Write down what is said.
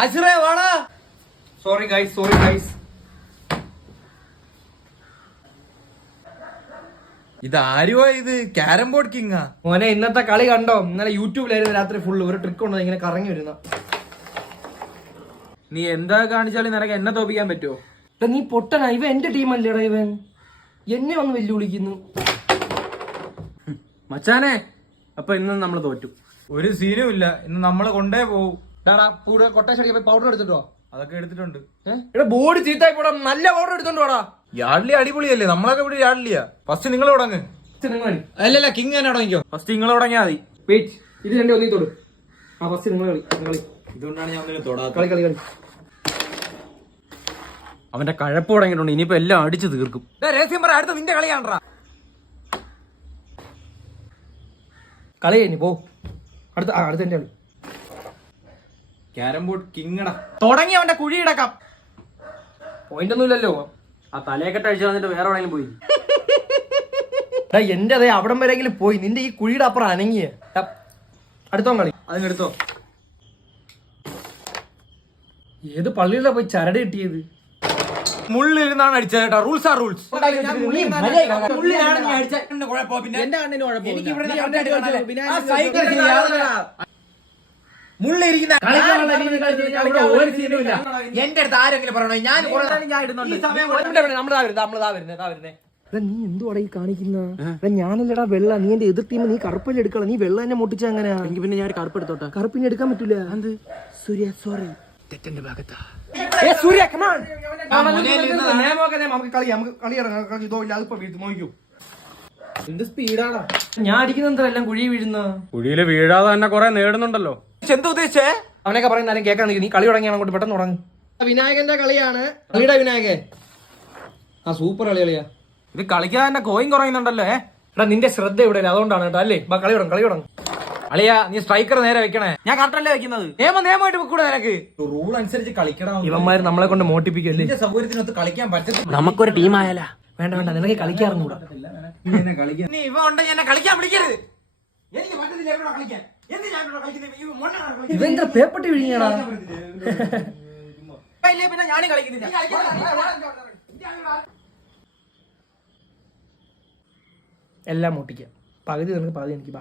ആശ്രയ വാടാ. Sorry guys. ഇതാരുവാ ഇത്? ക്യാരം ബോർഡ് കിങ്ങാ? മോനെ ഇന്നത്തെ കളി കണ്ടോ? ഇന്നലെ യൂട്യൂബിലായിരുന്നു രാത്രി ഫുള്ള്. ഒരു ട്രിക്ക് ഉണ്ടോ ഇങ്ങനെ കറങ്ങി വരുന്ന. നീ എന്താ കാണിച്ചാലും നിനക്ക് എന്നെ തോപ്പിക്കാൻ പറ്റുമോ? നീ പൊട്ടനാ. ഇവൻ എന്റെ ടീമല്ലേടാ. ഇവൻ എന്നെ വന്ന് വെല്ലുവിളിക്കുന്നു. മച്ചാനെ, അപ്പൊ ഇന്ന് നമ്മൾ തോറ്റു. ഒരു സീനും ഇല്ല. ഇന്ന് നമ്മളെ കൊണ്ടേ പോവും. കൊട്ടേഷൻ അടിക്കാൻ പൗഡർ എടുത്തിട്ടോ? അതൊക്കെ എടുത്തിട്ടുണ്ട്. ഇവിടെ ബോർഡ് ചീത്തായി പോടാ. നല്ല പൗഡർ എടുത്തോണ്ടോടാ. യാഡ്ലി അടിപൊളിയല്ലേ? നമ്മളൊക്കെ ഇവിടെ യാഡ്ലിയാ. ഫസ്റ്റ് നിങ്ങൾ തുടങ്ങ്. അല്ലല്ല, കിങ് തന്നെ തുടങ്ങിക്കോ. ഫസ്റ്റ് നിങ്ങൾ തുടങ്ങിയാ മതി. വെയിറ്റ്, ഇത് രണ്ടേ ഒന്നീ തൊടും. ഫസ്റ്റ് നിങ്ങൾ കളി. ഇതുകൊണ്ടാണ് ഞാൻ തൊടാത്ത. കളി. അവന്റെ കഴപ്പ് തുടങ്ങിയിട്ടുണ്ട്. ഇനിയിപ്പോ എല്ലാം അടിച്ചു തീർക്കും. രഹസ്യം പറ, അടുത്ത നിന്റെ കളിയാണ്ടാ. കളി കഴിഞ്ഞു പോ. അടുത്ത എന്റെ കളി. ക്യാരം ബോർഡ് കിങ്ങടാ. തുടങ്ങി അവന്റെ കുഴി ഇടക്കാം. പോയിന്റ് ഒന്നും ഇല്ലല്ലോ. ആ തലയെക്കെട്ട് അഴിച്ചു വന്നിട്ട് വേറെ എവിടെയെങ്കിലും പോയി. എന്റെ അതേ അവിടം വരെങ്കിലും പോയി. നിന്റെ ഈ കുഴിയുടെ അപ്പുറം അനങ്ങിയ. അടുത്തോ കളി. അതിനെടുത്തോ. ഏത് പള്ളിയിലാ പോയി ചരട് കിട്ടിയത്? മുള്ളിരുന്നാണ് അടിച്ചത് കേട്ടോ. Rules R rules. മുള്ളിരിക്കുന്ന എന്റെ അടുത്ത് ആരെങ്കിലും പറയണോ? നീ എന്തുവാടാ ഈ കാണിക്കുന്ന? ഞാനല്ലടാ വെള്ള. നീ എന്റെ എതിർ ടീം. നീ കറുപ്പല്ലേ എടുക്കണം. നീ വെള്ള തന്നെ പൊട്ടിച്ച എങ്ങനെയാ? എനിക്ക് പിന്നെ ഞാൻ കറുപ്പ് എടുത്തോട്ടെ. കറുപ്പിനെ എടുക്കാൻ പറ്റൂല. സൂര്യ സോറി, തെറ്റന്റെ ഭാഗത്താ. സൂര്യ കമാൺ. നമുക്ക് കളി ഇറങ്ങാം. ഇതോ ഇല്ല, അതിപ്പോ വീഴ്ത്തു നോക്കൂ. എന്ത് സ്പീഡാടാ ഞാൻ അടിക്കുന്ന എല്ലാം കുഴി വീഴുന്ന. കുഴിയില് വീഴാതെ തന്നെ കൊറേ നേടുന്നുണ്ടല്ലോ. എന്താ ഉദ്ദേശിച്ചേ? അവനൊക്കെ പറയുന്ന കേൾക്കാൻ നീ കളി തുടങ്ങിയാണ്. അങ്ങോട്ട് പെട്ടെന്ന് തുടങ്ങും. വിനായകന്റെ കളിയാണ്. കളിയുടെ വിനായകൻ. സൂപ്പർ കളിയാ. ഇത് കളിക്കാൻ തന്നെ കോയിൻ കുറയുന്നുണ്ടല്ലോ. എടാ നിന്റെ ശ്രദ്ധ ഇവിടെ അതുകൊണ്ടാണ് കേട്ടോ. അല്ലേ കളി തുടങ്ങും. അളിയാ, നീ സ്ട്രൈക്കർ നേരെ വെക്കണേ. ഞാൻ കറക്റ്റല്ലേ വെക്കുന്നത്. നിയമമായിട്ട് വെക്കൂടെ നിനക്ക്? റൂൾ അനുസരിച്ച് കളിക്കണം. ഇവന്മാര് നമ്മളെ കൊണ്ട് മോട്ടിപ്പിക്കല്ലേ. സൗകര്യത്തിനൊത്ത് കളിക്കാൻ പറ്റത്തില്ല. നമുക്കൊരു ടീം ആയാലാ. വേണ്ട നിനക്ക് കളിക്കാറുണ്ടൂടാ. നീ ഇവ ഉണ്ടെങ്കിൽ എന്നെ കളിക്കാൻ വിളിക്കരുത്. എനിക്ക് പറ്റത്തില്ല എവിടെ കളിക്കാൻ. ഇവന്റെ പേപ്പട്ടി വിഴിഞ്ഞാടാ. പിന്നെ ഞാനും കളിക്കുന്നില്ല. എല്ലാം മോട്ടിക്കാം. പകുതി നിനക്ക് പകുതി എനിക്ക്.